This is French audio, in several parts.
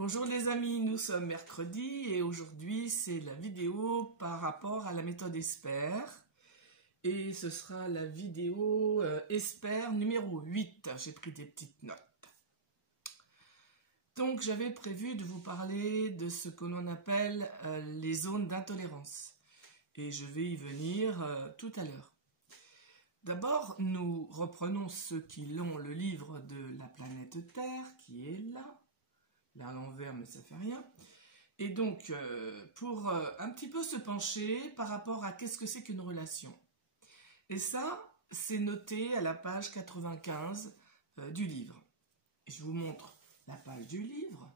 Bonjour les amis, nous sommes mercredi et aujourd'hui c'est la vidéo par rapport à la méthode ESPER et ce sera la vidéo ESPER numéro 8, j'ai pris des petites notes. Donc j'avais prévu de vous parler de ce que l'on appelle les zones d'intolérance et je vais y venir tout à l'heure. D'abord, nous reprenons ceux qui ont le livre de la planète Terre qui est là. Là à l'envers, mais ça fait rien. Et donc, pour un petit peu se pencher par rapport à qu'est-ce que c'est qu'une relation. Et ça, c'est noté à la page 95 du livre. Et je vous montre la page du livre.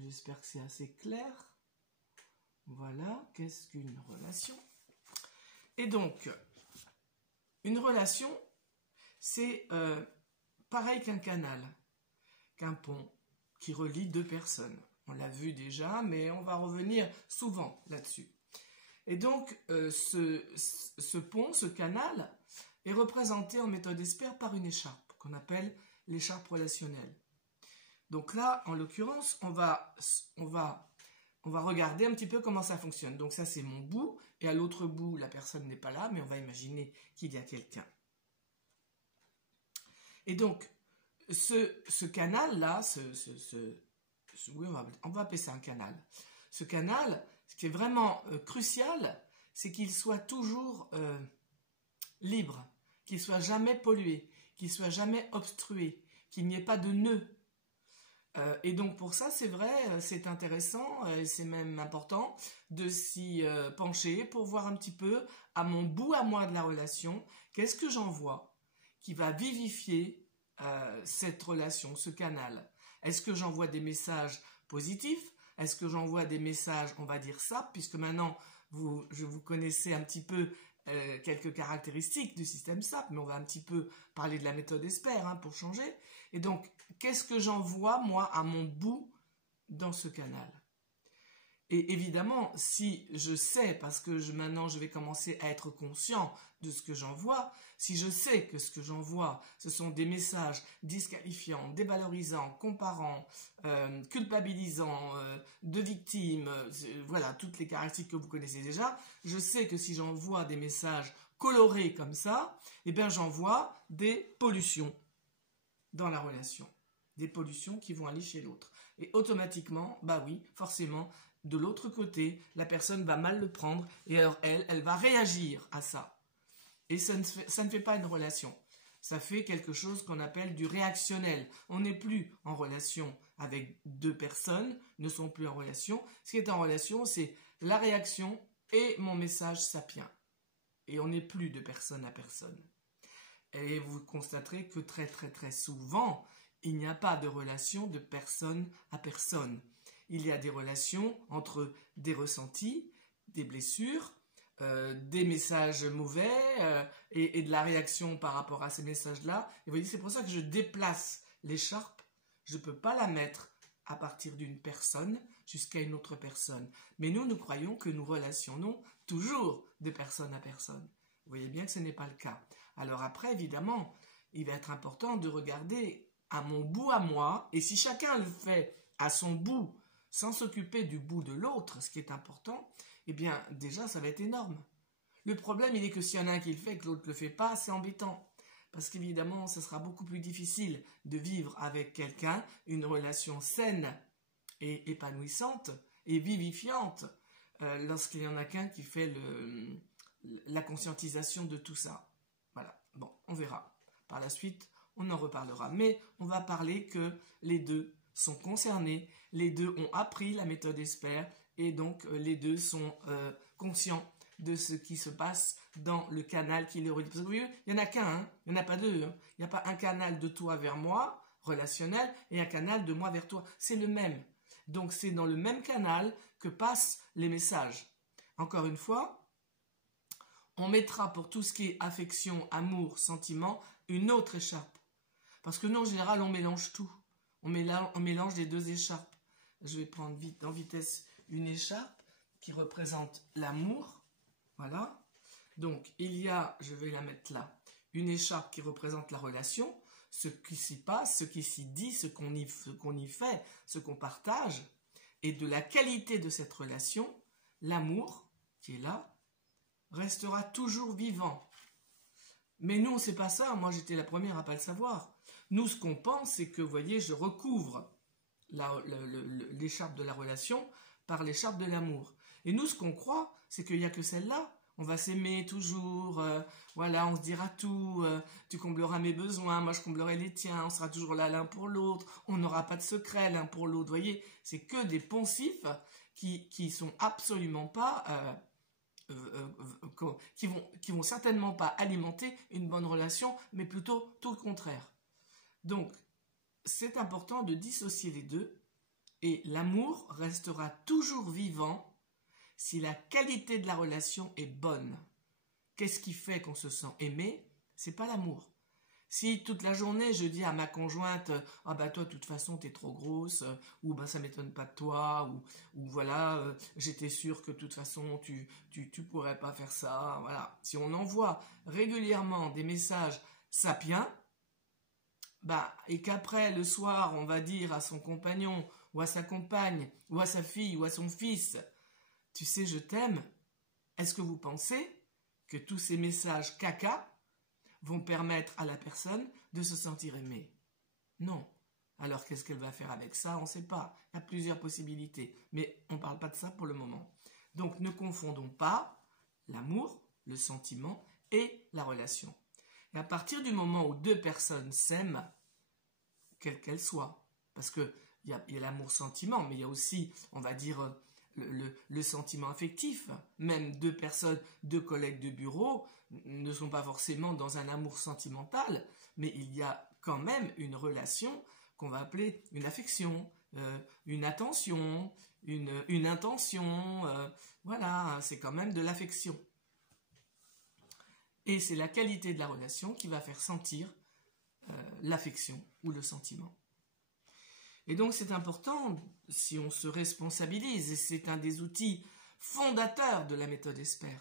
J'espère que c'est assez clair. Voilà, qu'est-ce qu'une relation? Et donc, une relation, c'est pareil qu'un canal, qu'un pont, qui relie deux personnes. On l'a vu déjà, mais on va revenir souvent là-dessus. Et donc, ce pont, ce canal, est représenté en méthode ESPER par une écharpe, qu'on appelle l'écharpe relationnelle. Donc là, en l'occurrence, on va regarder un petit peu comment ça fonctionne. Donc ça, c'est mon bout, et à l'autre bout, la personne n'est pas là, mais on va imaginer qu'il y a quelqu'un. Et donc, ce canal-là, oui, on va appeler ça un canal. Ce canal, ce qui est vraiment crucial, c'est qu'il soit toujours libre, qu'il soit jamais pollué, qu'il soit jamais obstrué, qu'il n'y ait pas de nœud. Et donc pour ça, c'est vrai, c'est intéressant, c'est même important de s'y pencher pour voir un petit peu à mon bout à moi de la relation, qu'est-ce que j'en vois qui va vivifier cette relation, ce canal. Est-ce que j'envoie des messages positifs? Est-ce que j'envoie des messages, on va dire SAP, puisque maintenant vous connaissez un petit peu quelques caractéristiques du système SAP, mais on va un petit peu parler de la méthode ESPER pour changer. Et donc, qu'est-ce que j'envoie moi à mon bout dans ce canal? Et évidemment, si je sais, parce que maintenant je vais commencer à être conscient de ce que j'envoie, si je sais que ce que j'envoie, ce sont des messages disqualifiants, dévalorisants, comparants, culpabilisants, de victimes, voilà, toutes les caractéristiques que vous connaissez déjà, je sais que si j'envoie des messages colorés comme ça, eh bien j'envoie des pollutions dans la relation. Des pollutions qui vont aller chez l'autre. Et automatiquement, bah oui, forcément, de l'autre côté, la personne va mal le prendre et alors elle va réagir à ça. Et ça ne fait pas une relation. Ça fait quelque chose qu'on appelle du réactionnel. On n'est plus en relation avec deux personnes, ne sont plus en relation. Ce qui est en relation, c'est la réaction et mon message sapien. Et on n'est plus de personne à personne. Et vous constaterez que très souvent, il n'y a pas de relation de personne à personne. Il y a des relations entre des ressentis, des blessures, des messages mauvais et de la réaction par rapport à ces messages-là. Et vous voyez, c'est pour ça que je déplace l'écharpe. Je ne peux pas la mettre à partir d'une personne jusqu'à une autre personne. Mais nous croyons que nous relationnons toujours de personne à personne. Vous voyez bien que ce n'est pas le cas. Alors après, évidemment, il va être important de regarder à mon bout à moi, et si chacun le fait à son bout, sans s'occuper du bout de l'autre, ce qui est important, eh bien déjà ça va être énorme. Le problème, il est que s'il y en a un qui le fait et que l'autre ne le fait pas, c'est embêtant. Parce qu'évidemment, ce sera beaucoup plus difficile de vivre avec quelqu'un une relation saine et épanouissante et vivifiante lorsqu'il n'y en a qu'un qui fait la conscientisation de tout ça. Voilà, bon, on verra. Par la suite, on en reparlera. Mais on va parler que les deux sont concernés, les deux ont appris la méthode ESPER et donc les deux sont conscients de ce qui se passe dans le canal qui les relie. Parce que vous voyez, il n'y en a qu'un, il n'y en a pas deux. Il n'y a pas un canal de toi vers moi, relationnel, et un canal de moi vers toi. C'est le même. Donc c'est dans le même canal que passent les messages. Encore une fois, on mettra pour tout ce qui est affection, amour, sentiment, une autre écharpe. Parce que nous, en général, on mélange tout. On mélange les deux écharpes. Je vais prendre en vitesse une écharpe qui représente l'amour. Voilà. Donc, il y a, je vais la mettre là, une écharpe qui représente la relation. ce qui s'y passe, ce qui s'y dit, ce qu'on y fait, ce qu'on partage, et de la qualité de cette relation, l'amour, qui est là, restera toujours vivant. Mais nous, on ne sait pas ça. Moi, j'étais la première à ne pas le savoir. Nous, ce qu'on pense, c'est que, vous voyez, je recouvre l'écharpe de la relation par l'écharpe de l'amour. Et nous, ce qu'on croit, c'est qu'il n'y a que celle-là. On va s'aimer toujours, voilà, on se dira tout, tu combleras mes besoins, moi je comblerai les tiens, on sera toujours là l'un pour l'autre, on n'aura pas de secret l'un pour l'autre. Vous voyez, c'est que des poncifs qui sont absolument pas, qui vont certainement pas alimenter une bonne relation, mais plutôt tout le contraire. Donc, c'est important de dissocier les deux, et l'amour restera toujours vivant si la qualité de la relation est bonne. Qu'est-ce qui fait qu'on se sent aimé? C'est pas l'amour. Si toute la journée je dis à ma conjointe « Ah bah toi de toute façon t'es trop grosse » ou « Bah ça m'étonne pas de toi » ou « Voilà, j'étais sûre que de toute façon tu pourrais pas faire ça », voilà. Si on envoie régulièrement des messages sapiens, bah, et qu'après le soir on va dire à son compagnon ou à sa compagne ou à sa fille ou à son fils « Tu sais, je t'aime », est-ce que vous pensez que tous ces messages caca vont permettre à la personne de se sentir aimée? Non. Alors qu'est-ce qu'elle va faire avec ça? On ne sait pas. Il y a plusieurs possibilités. Mais on ne parle pas de ça pour le moment. Donc ne confondons pas l'amour, le sentiment et la relation. Et à partir du moment où deux personnes s'aiment, quelle qu'elle soit, parce qu'il y a l'amour-sentiment, mais il y a aussi, on va dire, le sentiment affectif. Même deux personnes, deux collègues de bureau ne sont pas forcément dans un amour sentimental, mais il y a quand même une relation qu'on va appeler une affection, une attention, une intention, voilà, c'est quand même de l'affection. Et c'est la qualité de la relation qui va faire sentir l'affection ou le sentiment. Et donc c'est important si on se responsabilise, et c'est un des outils fondateurs de la méthode ESPER.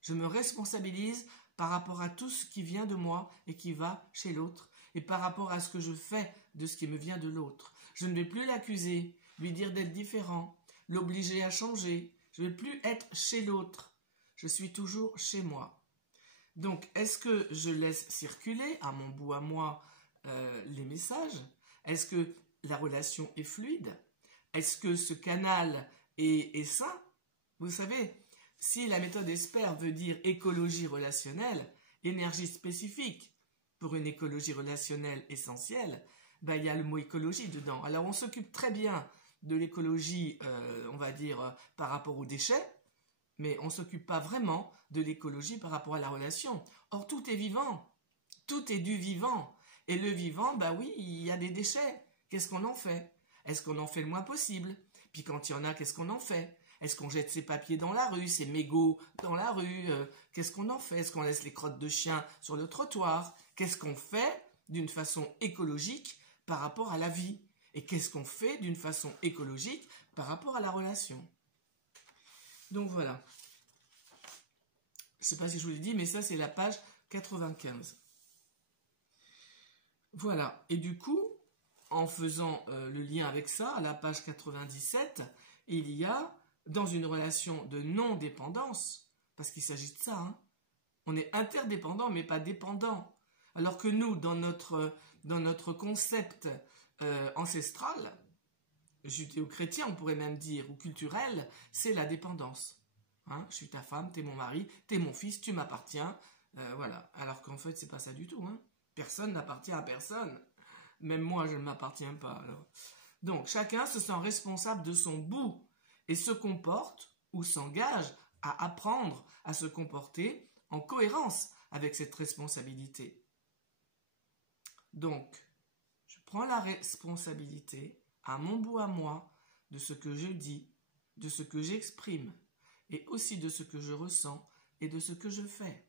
Je me responsabilise par rapport à tout ce qui vient de moi et qui va chez l'autre, et par rapport à ce que je fais de ce qui me vient de l'autre. Je ne vais plus l'accuser, lui dire d'être différent, l'obliger à changer. Je ne vais plus être chez l'autre. Je suis toujours chez moi. Donc, est-ce que je laisse circuler à mon bout à moi les messages? Est-ce que la relation est fluide? Est-ce que ce canal est sain? Vous savez, si la méthode ESPER veut dire écologie relationnelle, énergie spécifique pour une écologie relationnelle essentielle, ben, il y a le mot écologie dedans. Alors on s'occupe très bien de l'écologie, on va dire, par rapport aux déchets, mais on ne s'occupe pas vraiment de l'écologie par rapport à la relation. Or, tout est vivant, tout est du vivant. Et le vivant, ben oui, il y a des déchets. Qu'est-ce qu'on en fait? Est-ce qu'on en fait le moins possible? Puis quand il y en a, qu'est-ce qu'on en fait? Est-ce qu'on jette ses papiers dans la rue, ses mégots dans la rue? Qu'est-ce qu'on en fait? Est-ce qu'on laisse les crottes de chiens sur le trottoir? Qu'est-ce qu'on fait d'une façon écologique par rapport à la vie? Et qu'est-ce qu'on fait d'une façon écologique par rapport à la relation? Donc voilà. Je ne sais pas si je vous l'ai dit, mais ça c'est la page 95. Voilà. Et du coup, en faisant le lien avec ça, à la page 97, il y a, dans une relation de non-dépendance, parce qu'il s'agit de ça, hein, on est interdépendant mais pas dépendant. Alors que nous, dans notre concept ancestral, judéo-chrétien, on pourrait même dire, ou culturel, c'est la dépendance. Hein, je suis ta femme, t'es mon mari, t'es mon fils, tu m'appartiens. Voilà. Alors qu'en fait, c'est pas ça du tout. Hein. Personne n'appartient à personne. Même moi, je ne m'appartiens pas. Alors. Donc, chacun se sent responsable de son bout et se comporte ou s'engage à apprendre à se comporter en cohérence avec cette responsabilité. Donc, je prends la responsabilité à mon bout à moi de ce que je dis, de ce que j'exprime et aussi de ce que je ressens et de ce que je fais.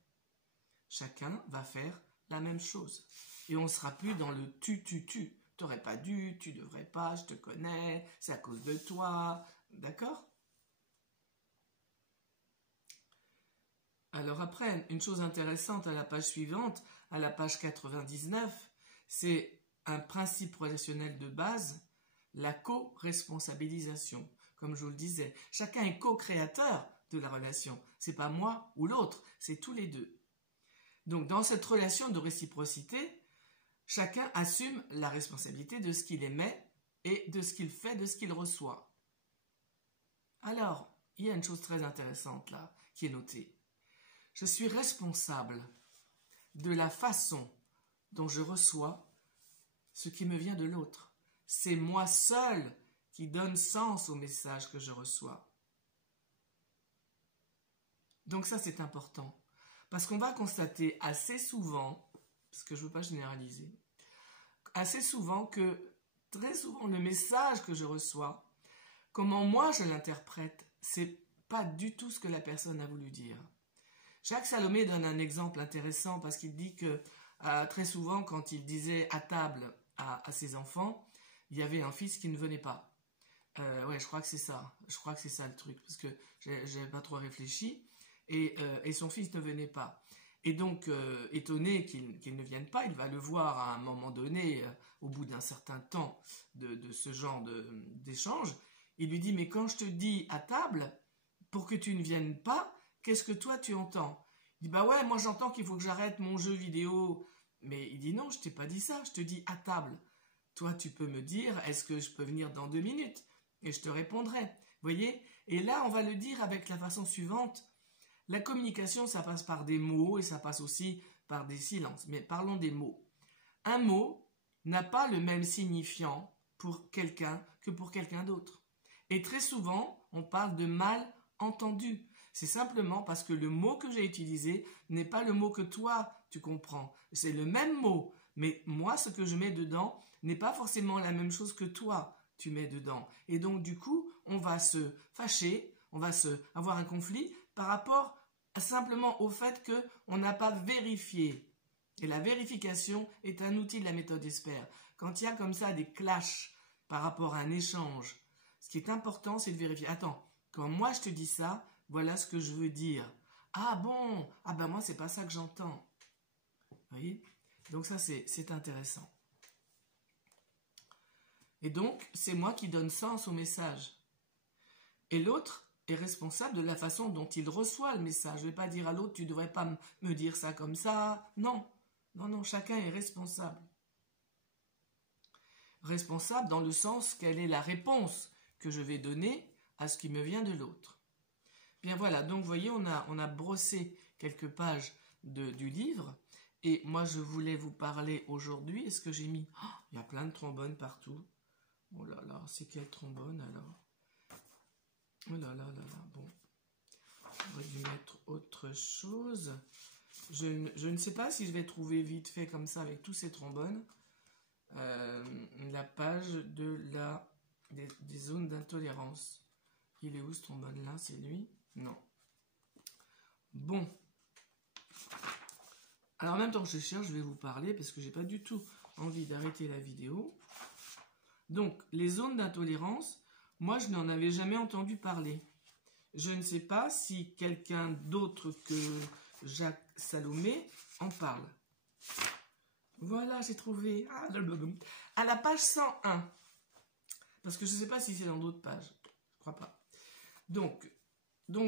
Chacun va faire la même chose. Et on ne sera plus dans le tu. T'aurais pas dû, tu devrais pas, je te connais, c'est à cause de toi. D'accord? Alors après, une chose intéressante à la page suivante, à la page 99, c'est un principe relationnel de base, la co-responsabilisation. Comme je vous le disais, chacun est co-créateur de la relation. C'est pas moi ou l'autre, c'est tous les deux. Donc dans cette relation de réciprocité, chacun assume la responsabilité de ce qu'il émet et de ce qu'il fait, de ce qu'il reçoit. Alors, il y a une chose très intéressante là, qui est notée. Je suis responsable de la façon dont je reçois ce qui me vient de l'autre. C'est moi seul qui donne sens au message que je reçois. Donc ça, c'est important. Parce qu'on va constater assez souvent, parce que je ne veux pas généraliser, assez souvent que, très souvent, le message que je reçois, comment moi je l'interprète, c'est pas du tout ce que la personne a voulu dire. Jacques Salomé donne un exemple intéressant parce qu'il dit que très souvent, quand il disait à table à ses enfants, il y avait un fils qui ne venait pas. Ouais, je crois que c'est ça. Je crois que c'est ça le truc, parce que j'ai pas trop réfléchi. Et son fils ne venait pas. Et donc, étonné qu'il ne vienne pas, il va le voir à un moment donné, au bout d'un certain temps de ce genre d'échange. Il lui dit, mais quand je te dis à table, pour que tu ne viennes pas, qu'est-ce que toi tu entends? Il dit, bah ouais, moi j'entends qu'il faut que j'arrête mon jeu vidéo. Mais il dit, non, je t'ai pas dit ça, je te dis à table. Toi, tu peux me dire, est-ce que je peux venir dans 2 minutes? Et je te répondrai. Vous voyez? Et là, on va le dire avec la façon suivante. La communication, ça passe par des mots et ça passe aussi par des silences. Mais parlons des mots. Un mot n'a pas le même signifiant pour quelqu'un que pour quelqu'un d'autre. Et très souvent, on parle de mal entendu. C'est simplement parce que le mot que j'ai utilisé n'est pas le mot que toi, tu comprends. C'est le même mot, mais moi, ce que je mets dedans n'est pas forcément la même chose que toi, tu mets dedans. Et donc, du coup, on va se fâcher, on va avoir un conflit par rapport simplement au fait qu'on n'a pas vérifié. Et la vérification est un outil de la méthode ESPER. Quand il y a comme ça des clashs par rapport à un échange, ce qui est important, c'est de vérifier. Attends, quand moi je te dis ça, voilà ce que je veux dire. Ah bon, ah ben moi c'est pas ça que j'entends. Vous voyez? Donc ça c'est intéressant. Et donc, c'est moi qui donne sens au message. Et l'autre est responsable de la façon dont il reçoit le message. Je ne vais pas dire à l'autre, tu ne devrais pas me dire ça comme ça. Non, non, non, chacun est responsable. Responsable dans le sens quelle est la réponse que je vais donner à ce qui me vient de l'autre. Bien voilà, donc vous voyez, on a brossé quelques pages du livre. Et moi, je voulais vous parler aujourd'hui. Est-ce que j'ai mis... Oh, il y a plein de trombones partout. Oh là là, c'est quel trombone alors? Oh là là là là, bon. J'aurais dû mettre autre chose. Je ne sais pas si je vais trouver vite fait comme ça avec tous ces trombones. La page des zones d'intolérance. Il est où ce trombone-là? C'est lui? Non. Bon. Alors en même temps que je cherche, je vais vous parler parce que j'ai pas du tout envie d'arrêter la vidéo. Donc, les zones d'intolérance, moi je n'en avais jamais entendu parler. Je ne sais pas si quelqu'un d'autre que Jacques Salomé en parle. Voilà, j'ai trouvé. À la page 101. Parce que je ne sais pas si c'est dans d'autres pages. Je crois pas. Donc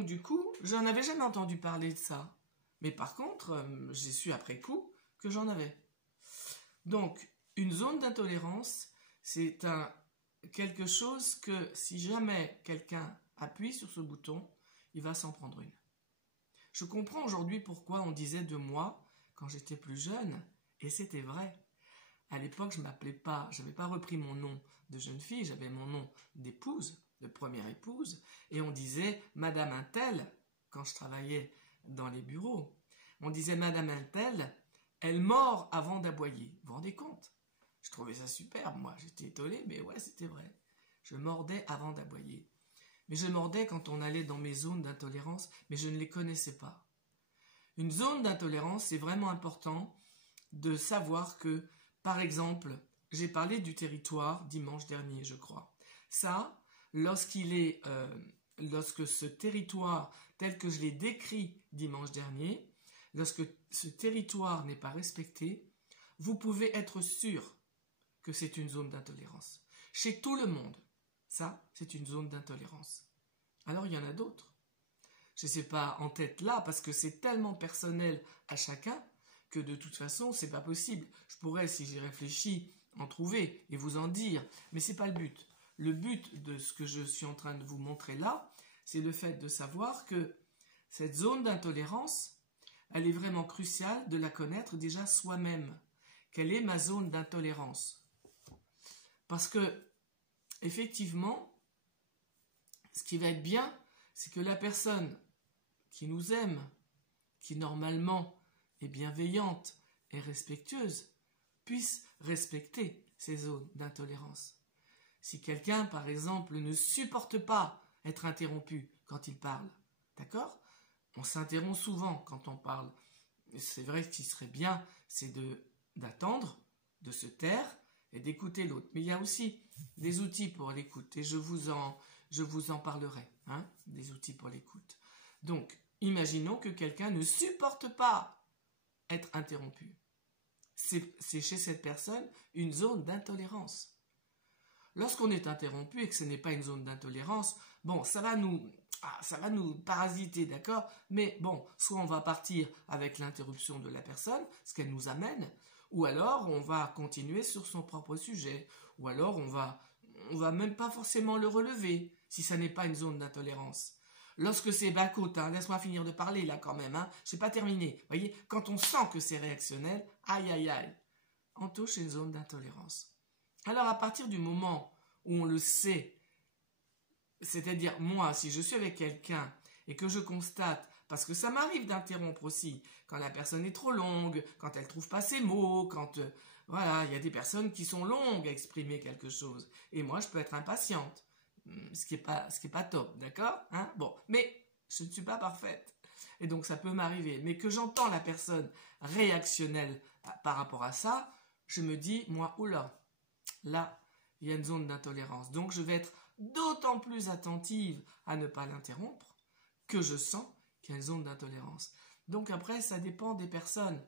du coup, j'en avais jamais entendu parler de ça. Mais par contre, j'ai su après coup que j'en avais. Donc, une zone d'intolérance, c'est quelque chose que si jamais quelqu'un appuie sur ce bouton, il va s'en prendre une. Je comprends aujourd'hui pourquoi on disait de moi, quand j'étais plus jeune, et c'était vrai. À l'époque, je n'avais pas repris mon nom de jeune fille, j'avais mon nom d'épouse, de première épouse, et on disait Madame Untel, quand je travaillais dans les bureaux. On disait Madame Untel, elle mord avant d'aboyer. Vous vous rendez compte? Je trouvais ça superbe, moi, j'étais étonné, mais ouais, c'était vrai. Je mordais avant d'aboyer. Mais je mordais quand on allait dans mes zones d'intolérance, mais je ne les connaissais pas. Une zone d'intolérance, c'est vraiment important de savoir que, par exemple, j'ai parlé du territoire dimanche dernier, je crois. Ça, lorsque ce territoire, tel que je l'ai décrit dimanche dernier, lorsque ce territoire n'est pas respecté, vous pouvez être sûr que c'est une zone d'intolérance. Chez tout le monde, ça, c'est une zone d'intolérance. Alors, il y en a d'autres. Je ne sais pas en tête là, parce que c'est tellement personnel à chacun que de toute façon, c'est pas possible. Je pourrais, si j'y réfléchis, en trouver et vous en dire, mais c'est pas le but. Le but de ce que je suis en train de vous montrer là, c'est le fait de savoir que cette zone d'intolérance, elle est vraiment cruciale de la connaître déjà soi-même. Quelle est ma zone d'intolérance? Parce que, effectivement, ce qui va être bien, c'est que la personne qui nous aime, qui normalement est bienveillante et respectueuse, puisse respecter ces zones d'intolérance. Si quelqu'un, par exemple, ne supporte pas être interrompu quand il parle, d'accord? On s'interrompt souvent quand on parle. C'est vrai que ce qui serait bien, c'est d'attendre, de se taire et d'écouter l'autre. Mais il y a aussi des outils pour l'écoute et je vous en parlerai, hein, des outils pour l'écoute. Donc, imaginons que quelqu'un ne supporte pas être interrompu. C'est chez cette personne une zone d'intolérance. Lorsqu'on est interrompu et que ce n'est pas une zone d'intolérance, bon, ça va nous parasiter, d'accord? Mais bon, soit on va partir avec l'interruption de la personne, ce qu'elle nous amène, ou alors on va continuer sur son propre sujet, ou alors on va même pas forcément le relever, si ça n'est pas une zone d'intolérance. Lorsque c'est écoute, laisse-moi finir de parler là quand même, j'ai pas terminé. Vous voyez, quand on sent que c'est réactionnel, aïe aïe aïe, on touche une zone d'intolérance. Alors à partir du moment où on le sait, c'est-à-dire moi, si je suis avec quelqu'un et que je constate, parce que ça m'arrive d'interrompre aussi, quand la personne est trop longue, quand elle ne trouve pas ses mots, quand voilà, il y a des personnes qui sont longues à exprimer quelque chose, et moi je peux être impatiente, ce qui est pas top, d'accord, hein? Bon, mais je ne suis pas parfaite, et donc ça peut m'arriver, mais que j'entends la personne réactionnelle par rapport à ça, je me dis, moi, oula, là, il y a une zone d'intolérance. Donc, je vais être d'autant plus attentive à ne pas l'interrompre que je sens qu'il y a une zone d'intolérance. Donc, après, ça dépend des personnes.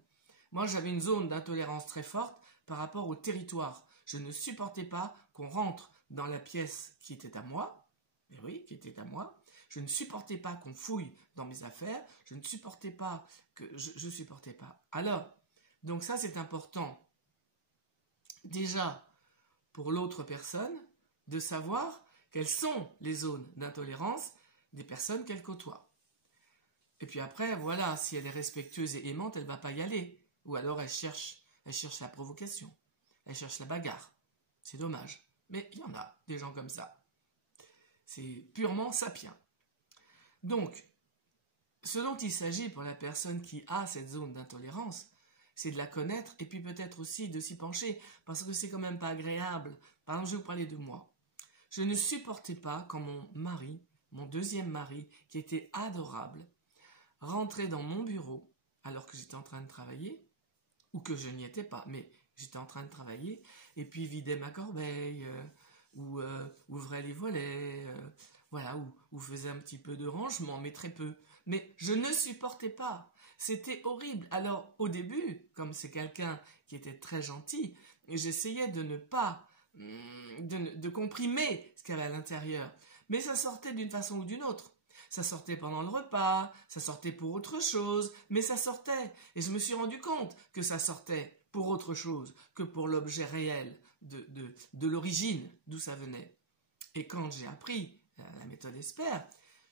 Moi, j'avais une zone d'intolérance très forte par rapport au territoire. Je ne supportais pas qu'on rentre dans la pièce qui était à moi. Et oui, qui était à moi. Je ne supportais pas qu'on fouille dans mes affaires. Je ne supportais pas que... Je supportais pas. Alors, donc ça, c'est important. Déjà, pour l'autre personne, de savoir quelles sont les zones d'intolérance des personnes qu'elle côtoie. Et puis après, voilà, si elle est respectueuse et aimante, elle ne va pas y aller. Ou alors elle cherche la provocation, elle cherche la bagarre. C'est dommage. Mais il y en a des gens comme ça. C'est purement sapien. Donc, ce dont il s'agit pour la personne qui a cette zone d'intolérance, c'est de la connaître et puis peut-être aussi de s'y pencher, parce que c'est quand même pas agréable. Par exemple, je vais vous parler de moi. Je ne supportais pas quand mon mari, mon deuxième mari, qui était adorable, rentrait dans mon bureau alors que j'étais en train de travailler, ou que je n'y étais pas, mais j'étais en train de travailler, et puis vidait ma corbeille, ou ouvrait les volets, voilà, ou faisait un petit peu de rangement, mais très peu. Mais je ne supportais pas. C'était horrible. Alors, au début, comme c'est quelqu'un qui était très gentil, j'essayais de ne pas, de comprimer ce qu'il y avait à l'intérieur. Mais ça sortait d'une façon ou d'une autre. Ça sortait pendant le repas, ça sortait pour autre chose, mais ça sortait. Et je me suis rendu compte que ça sortait pour autre chose que pour l'objet réel de l'origine d'où ça venait. Et quand j'ai appris la méthode ESPER,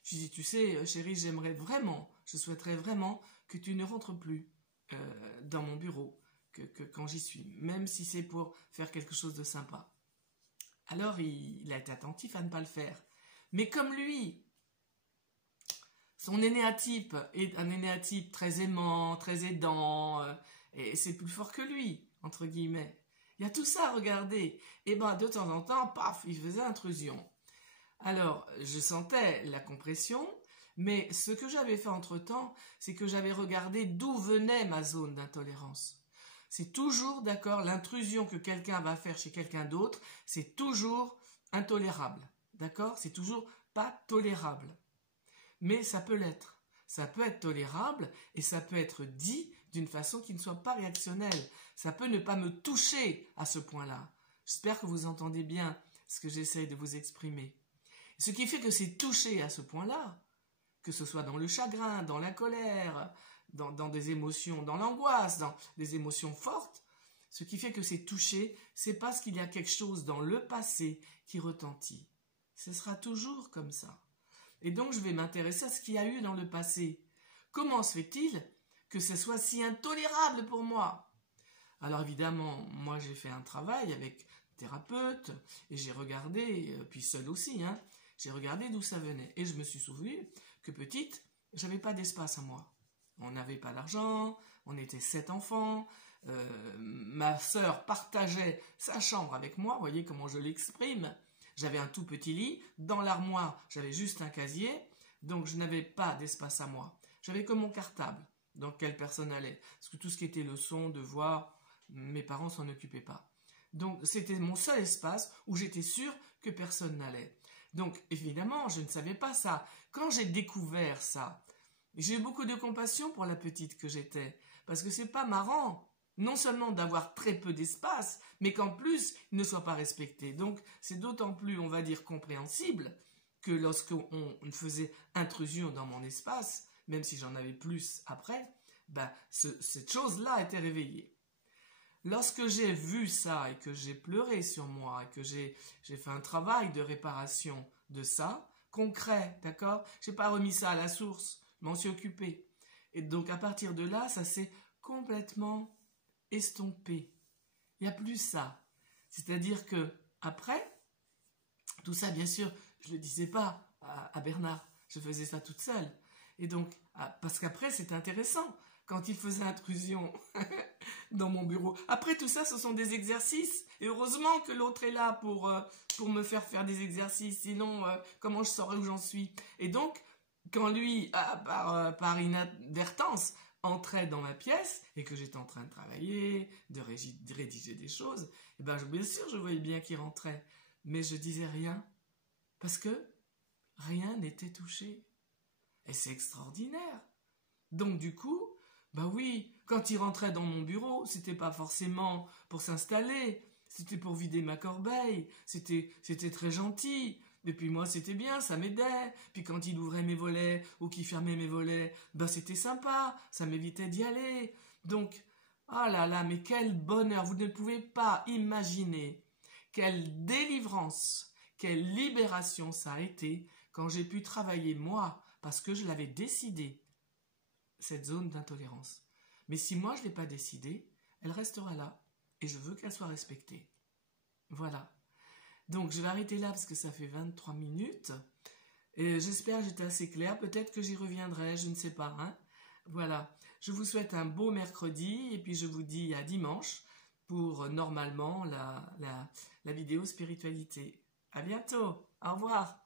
je dis, tu sais, chérie, je souhaiterais vraiment que tu ne rentres plus dans mon bureau que quand j'y suis, même si c'est pour faire quelque chose de sympa. Alors, il a été attentif à ne pas le faire. Mais comme lui, son énéatype est un énéatype très aimant, très aidant, et c'est plus fort que lui, entre guillemets. Il y a tout ça à regarder. Et ben, de temps en temps, paf, il faisait intrusion. Alors, je sentais la compression, mais ce que j'avais fait entre-temps, c'est que j'avais regardé d'où venait ma zone d'intolérance. C'est toujours, d'accord, l'intrusion que quelqu'un va faire chez quelqu'un d'autre, c'est toujours intolérable, d'accord? C'est toujours pas tolérable. Mais ça peut l'être. Ça peut être tolérable et ça peut être dit d'une façon qui ne soit pas réactionnelle. Ça peut ne pas me toucher à ce point-là. J'espère que vous entendez bien ce que j'essaie de vous exprimer. Ce qui fait que c'est touché à ce point-là, que ce soit dans le chagrin, dans la colère, dans des émotions, dans l'angoisse, dans des émotions fortes, ce qui fait que c'est touché, c'est parce qu'il y a quelque chose dans le passé qui retentit. Ce sera toujours comme ça. Et donc je vais m'intéresser à ce qu'il y a eu dans le passé. Comment se fait-il que ce soit si intolérable pour moi? Alors évidemment, moi j'ai fait un travail avec thérapeute et j'ai regardé, puis seul aussi, j'ai regardé d'où ça venait. Et je me suis souvenu que petite, j'avais pas d'espace à moi. On n'avait pas d'argent, on était 7 enfants, ma sœur partageait sa chambre avec moi, vous voyez comment je l'exprime. J'avais un tout petit lit, dans l'armoire j'avais juste un casier, donc je n'avais pas d'espace à moi. J'avais que mon cartable, dans lequel personne n'allait. Parce que tout ce qui était leçon, devoir, mes parents s'en occupaient pas. Donc c'était mon seul espace où j'étais sûre que personne n'allait. Donc évidemment, je ne savais pas ça. Quand j'ai découvert ça, j'ai eu beaucoup de compassion pour la petite que j'étais. Parce que c'est pas marrant, non seulement d'avoir très peu d'espace, mais qu'en plus, il ne soit pas respecté. Donc c'est d'autant plus, on va dire, compréhensible que lorsqu'on faisait intrusion dans mon espace, même si j'en avais plus après, cette chose-là était réveillée. Lorsque j'ai vu ça et que j'ai pleuré sur moi et que j'ai fait un travail de réparation de ça, concret, d'accord? J'ai pas remis ça à la source, je m'en suis occupé. Et donc à partir de là, ça s'est complètement estompé. Il n'y a plus ça. C'est-à-dire que après, tout ça, bien sûr, je ne le disais pas à Bernard, je faisais ça toute seule. Et donc, parce qu'après, c'était intéressant. Quand il faisait intrusion dans mon bureau. Après tout ça, ce sont des exercices. Et heureusement que l'autre est là pour me faire des exercices. Sinon, comment je saurais où j'en suis? Et donc, quand lui, par inadvertance, entrait dans ma pièce et que j'étais en train de travailler, de rédiger des choses, et bien sûr, je voyais bien qu'il rentrait. Mais je disais rien. Parce que rien n'était touché. Et c'est extraordinaire. Donc du coup, oui, quand il rentrait dans mon bureau, c'était pas forcément pour s'installer, c'était pour vider ma corbeille, c'était très gentil. Et puis moi, c'était bien, ça m'aidait. Puis quand il ouvrait mes volets ou qu'il fermait mes volets, c'était sympa, ça m'évitait d'y aller. Donc, ah là là, mais quel bonheur, vous ne pouvez pas imaginer quelle délivrance, quelle libération ça a été quand j'ai pu travailler moi, parce que je l'avais décidé, cette zone d'intolérance. Mais si moi je ne l'ai pas décidée, elle restera là. Et je veux qu'elle soit respectée. Voilà. Donc je vais arrêter là parce que ça fait 23 minutes. Et j'espère que j'étais assez claire. Peut-être que j'y reviendrai, je ne sais pas. Voilà. Je vous souhaite un beau mercredi et puis je vous dis à dimanche pour normalement la vidéo spiritualité. À bientôt. Au revoir.